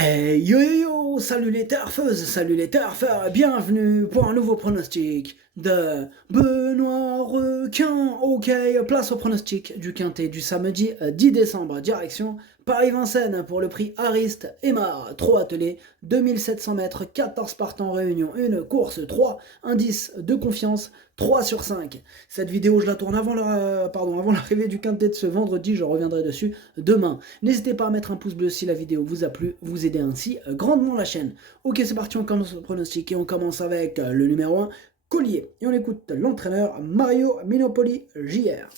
Hey yo yo yo, salut les turfeuses, salut les turfeurs, bienvenue pour un nouveau pronostic de Benoît Requin. Ok, place au pronostic du quintet du samedi 10 décembre, direction Paris-Vincennes pour le prix Ariste Emma, 3 attelés, 2700 mètres, 14 partants réunion, une course 3, indice de confiance 3 sur 5. Cette vidéo je la tourne avant l'arrivée du quintet de ce vendredi, je reviendrai dessus demain. N'hésitez pas à mettre un pouce bleu si la vidéo vous a plu, vous aidez ainsi grandement la chaîne. Ok, c'est parti, on commence le pronostic et on commence avec le numéro 1, Collier. Et on écoute l'entraîneur Mario Minopoli JR.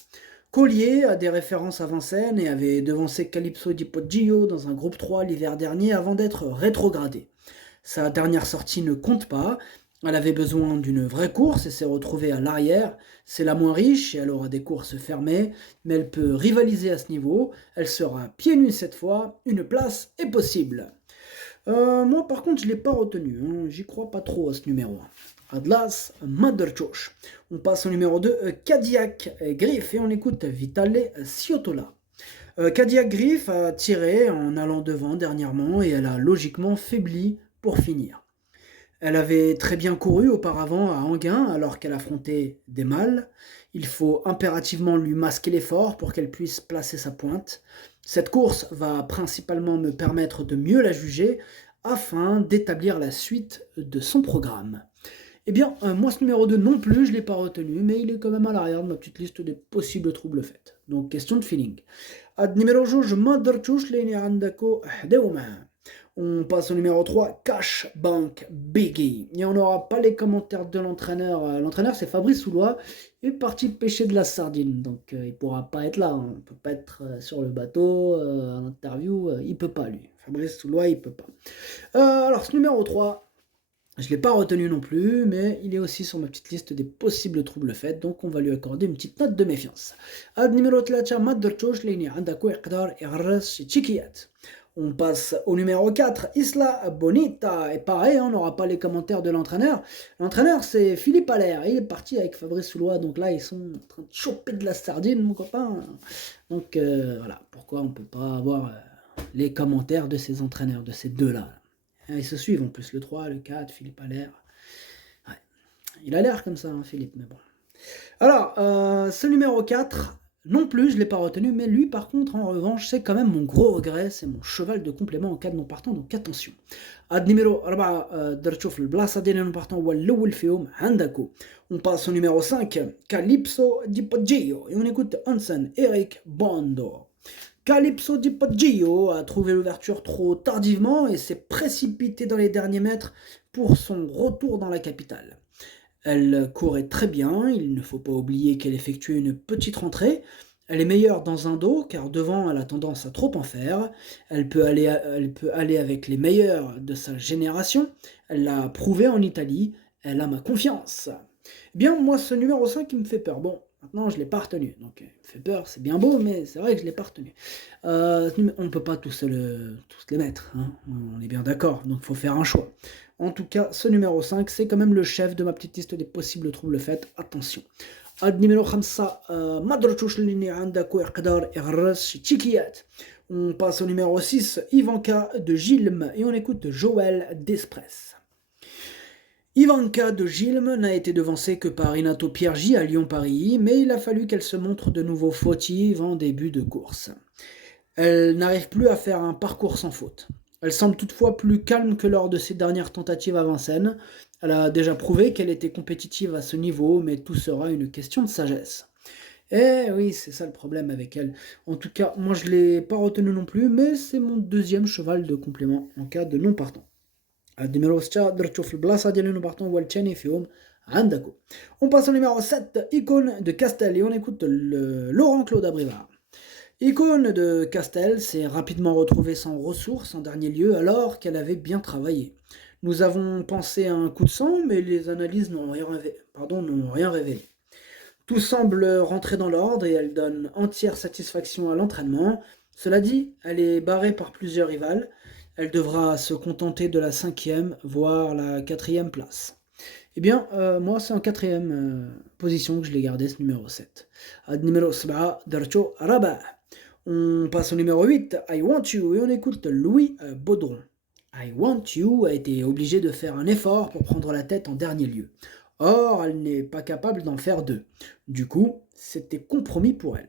Collier a des références à Vincennes et avait devancé Calypso di Poggio dans un groupe 3 l'hiver dernier avant d'être rétrogradé. Sa dernière sortie ne compte pas, elle avait besoin d'une vraie course et s'est retrouvée à l'arrière. C'est la moins riche et elle aura des courses fermées, mais elle peut rivaliser à ce niveau. Elle sera pieds nus cette fois, une place est possible. Moi par contre je ne l'ai pas retenu, hein. J'y crois pas trop à ce numéro 1. Atlas Maderchosh. On passe au numéro 2, Cadillac Griff, et on écoute Vitale Ciotola. Cadillac Griff a tiré en allant devant dernièrement et elle a logiquement faibli pour finir. Elle avait très bien couru auparavant à Anguin alors qu'elle affrontait des mâles. Il faut impérativement lui masquer l'effort pour qu'elle puisse placer sa pointe. Cette course va principalement me permettre de mieux la juger afin d'établir la suite de son programme. Eh bien, moi ce numéro 2 non plus, je ne l'ai pas retenu, mais il est quand même à l'arrière de ma petite liste des possibles troubles faits. Donc question de feeling. Ad numéro 2, je m'adrchouche les عندكو حداهما. On passe au numéro 3, Cash Bank Biggie. Et on n'aura pas les commentaires de l'entraîneur. L'entraîneur, c'est Fabrice Soulois. Il est parti pêcher de la sardine. Donc, il ne pourra pas être là, hein. Il ne peut pas être sur le bateau, en interview. Il ne peut pas, lui. Fabrice Soulois, il ne peut pas. Alors, ce numéro 3, je ne l'ai pas retenu non plus, mais il est aussi sur ma petite liste des possibles troubles faits. Donc, on va lui accorder une petite note de méfiance. Ad numéro 3, Maderchosh, Lini Andako Iqdar Irras Chikiyat. On passe au numéro 4, Isla Bonita. Et pareil, on n'aura pas les commentaires de l'entraîneur. L'entraîneur, c'est Philippe Allaire. Il est parti avec Fabrice Soulois. Donc là, ils sont en train de choper de la sardine, mon copain. Donc voilà, pourquoi on ne peut pas avoir les commentaires de ces entraîneurs, de ces deux-là. Ils se suivent en plus, le 3, le 4, Philippe Allaire. Ouais. Il a l'air comme ça, hein, Philippe, mais bon. Alors, ce numéro 4, non plus, je ne l'ai pas retenu, mais lui, par contre, en revanche, c'est quand même mon gros regret, c'est mon cheval de complément en cas de non partant, donc attention. Ad numéro 4, درتشوف البلاصة ديال non partant هو الأول فيهم عندكو. On passe au numéro 5, Calypso di Poggio, et on écoute Hansen Eric Bondo. Calypso di Poggio a trouvé l'ouverture trop tardivement et s'est précipité dans les derniers mètres pour son retour dans la capitale. Elle courait très bien, il ne faut pas oublier qu'elle effectuait une petite rentrée. Elle est meilleure dans un dos, car devant elle a tendance à trop en faire. Elle peut aller avec les meilleurs de sa génération. Elle l'a prouvé en Italie, elle a ma confiance. Eh bien, moi, ce numéro 5, il me fait peur. Bon, maintenant, je ne l'ai pas retenu. Donc, il me fait peur, c'est bien beau, mais c'est vrai que je ne l'ai pas retenu. On ne peut pas tous les mettre, hein. On est bien d'accord, donc il faut faire un choix. En tout cas, ce numéro 5, c'est quand même le chef de ma petite liste des possibles troubles faits. Attention. Ad numéro 5, Madrchouch Lini Andako Iqdar Irras Chikiyat. On passe au numéro 6, Ivanka de Gilm, et on écoute Joël Despres. Ivanka de Gilm n'a été devancée que par Inato Piergi à Lyon-Paris, mais il a fallu qu'elle se montre de nouveau fautive en début de course. Elle n'arrive plus à faire un parcours sans faute. Elle semble toutefois plus calme que lors de ses dernières tentatives à Vincennes. Elle a déjà prouvé qu'elle était compétitive à ce niveau, mais tout sera une question de sagesse. Eh oui, c'est ça le problème avec elle. En tout cas, moi je ne l'ai pas retenu non plus, mais c'est mon deuxième cheval de complément en cas de non partant. On passe au numéro 7, Icône de Castel, et on écoute Laurent Claude Abrivard. Icône de Castel s'est rapidement retrouvée sans ressources en dernier lieu alors qu'elle avait bien travaillé. Nous avons pensé à un coup de sang, mais les analyses n'ont rien révélé. Tout semble rentrer dans l'ordre et elle donne entière satisfaction à l'entraînement. Cela dit, elle est barrée par plusieurs rivales. Elle devra se contenter de la 5e, voire la 4e place. Eh bien, moi, c'est en 4e position que je l'ai gardé, ce numéro 7. Ad numéro 7, Darcho Rabat. On passe au numéro 8, I Want You, et on écoute Louis Baudron. I Want You a été obligée de faire un effort pour prendre la tête en dernier lieu. Or, elle n'est pas capable d'en faire deux. Du coup, c'était compromis pour elle.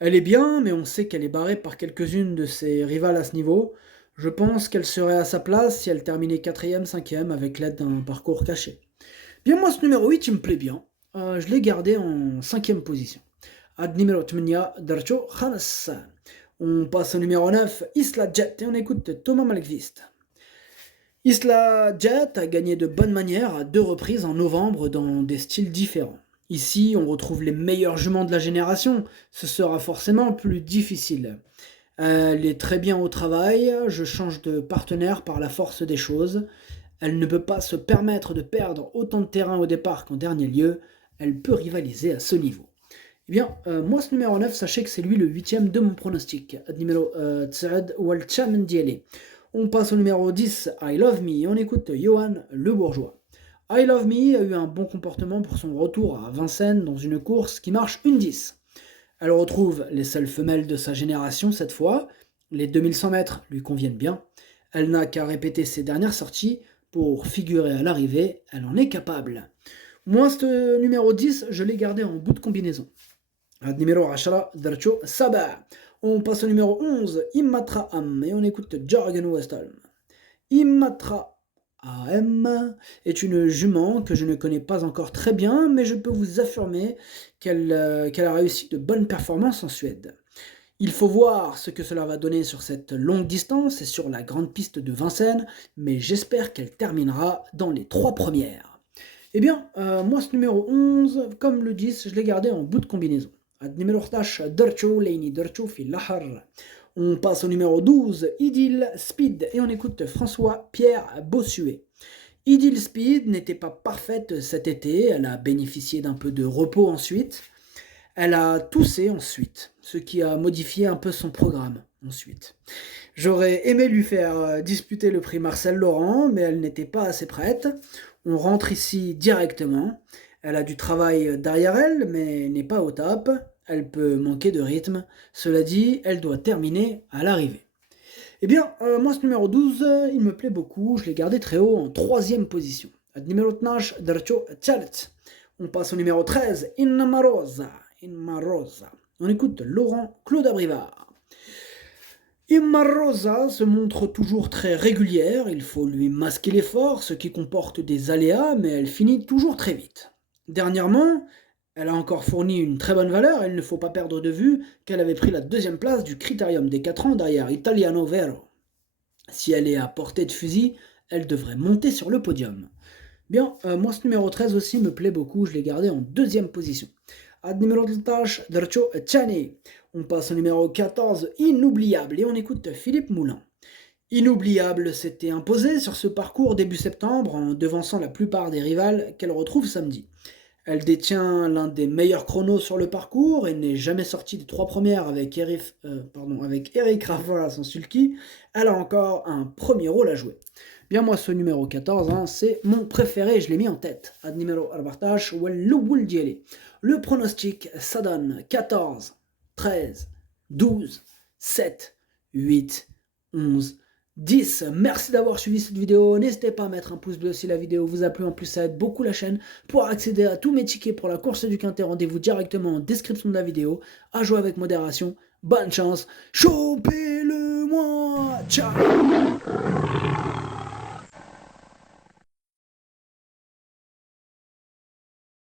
Elle est bien, mais on sait qu'elle est barrée par quelques-unes de ses rivales à ce niveau. Je pense qu'elle serait à sa place si elle terminait quatrième, cinquième avec l'aide d'un parcours caché. Bien, moi, ce numéro 8, il me plaît bien. Je l'ai gardé en cinquième position. Ad numéro 8, Darcho Khanas. On passe au numéro 9, Isla Jet, et on écoute Thomas Malkvist. Isla Jet a gagné de bonne manière à 2 reprises en novembre dans des styles différents. Ici, on retrouve les meilleurs juments de la génération, ce sera forcément plus difficile. Elle est très bien au travail, je change de partenaire par la force des choses. Elle ne peut pas se permettre de perdre autant de terrain au départ qu'en dernier lieu, elle peut rivaliser à ce niveau. Eh bien, moi ce numéro 9, sachez que c'est lui le 8e de mon pronostic. Numéro Tsad Walcham Ndiele. On passe au numéro 10, I Love Me, et on écoute Johan Le Bourgeois. I Love Me a eu un bon comportement pour son retour à Vincennes dans une course qui marche une 10. Elle retrouve les seules femelles de sa génération cette fois, les 2100 mètres lui conviennent bien. Elle n'a qu'à répéter ses dernières sorties pour figurer à l'arrivée, elle en est capable. Moi, ce numéro 10, je l'ai gardé en bout de combinaison. Numéro 10, Darcho Saba. On passe au numéro 11, Imatra Am, et on écoute Jorgen Westholm. Imatra Am est une jument que je ne connais pas encore très bien, mais je peux vous affirmer qu'elle a réussi de bonnes performances en Suède. Il faut voir ce que cela va donner sur cette longue distance et sur la grande piste de Vincennes, mais j'espère qu'elle terminera dans les 3 premières. Eh bien, moi ce numéro 11, comme le 10, je l'ai gardé en bout de combinaison. Numéro 11, Dercho Leini Dercho Filahar. On passe au numéro 12, Idil Speed, et on écoute François-Pierre Bossuet. Idil Speed n'était pas parfaite cet été, elle a bénéficié d'un peu de repos ensuite. Elle a toussé ensuite, ce qui a modifié un peu son programme ensuite. J'aurais aimé lui faire disputer le prix Marcel Laurent, mais elle n'était pas assez prête. On rentre ici directement. Elle a du travail derrière elle, mais n'est pas au top. Elle peut manquer de rythme. Cela dit, elle doit terminer à l'arrivée. Eh bien, moi ce numéro 12, il me plaît beaucoup. Je l'ai gardé très haut en 3e position. Numéro 12, Darcho Chalet. On passe au numéro 13, Inmarosa. On écoute Laurent Claude Abrivard. Rosa se montre toujours très régulière, il faut lui masquer l'effort, ce qui comporte des aléas, mais elle finit toujours très vite. Dernièrement, elle a encore fourni une très bonne valeur, et il ne faut pas perdre de vue qu'elle avait pris la 2e place du Critérium des 4 ans derrière Italiano Vero. Si elle est à portée de fusil, elle devrait monter sur le podium. Bien, moi ce numéro 13 aussi me plaît beaucoup, je l'ai gardé en 2e position. Numéro 13, Dercho Chani. On passe au numéro 14, Inoubliable, et on écoute Philippe Moulin. Inoubliable s'était imposée sur ce parcours début septembre en devançant la plupart des rivales qu'elle retrouve samedi. Elle détient l'un des meilleurs chronos sur le parcours et n'est jamais sortie des 3 premières avec Eric Raffol à son sulky. Elle a encore un premier rôle à jouer. Bien moi ce numéro 14, c'est mon préféré, je l'ai mis en tête. Numéro 14, le pronostic, ça donne 14, 13, 12, 7, 8, 11, 10. Merci d'avoir suivi cette vidéo. N'hésitez pas à mettre un pouce bleu si la vidéo vous a plu. En plus, ça aide beaucoup la chaîne. Pour accéder à tous mes tickets pour la course du Quintet, rendez-vous directement en description de la vidéo. À jouer avec modération. Bonne chance. Chopez-le-moi. Ciao.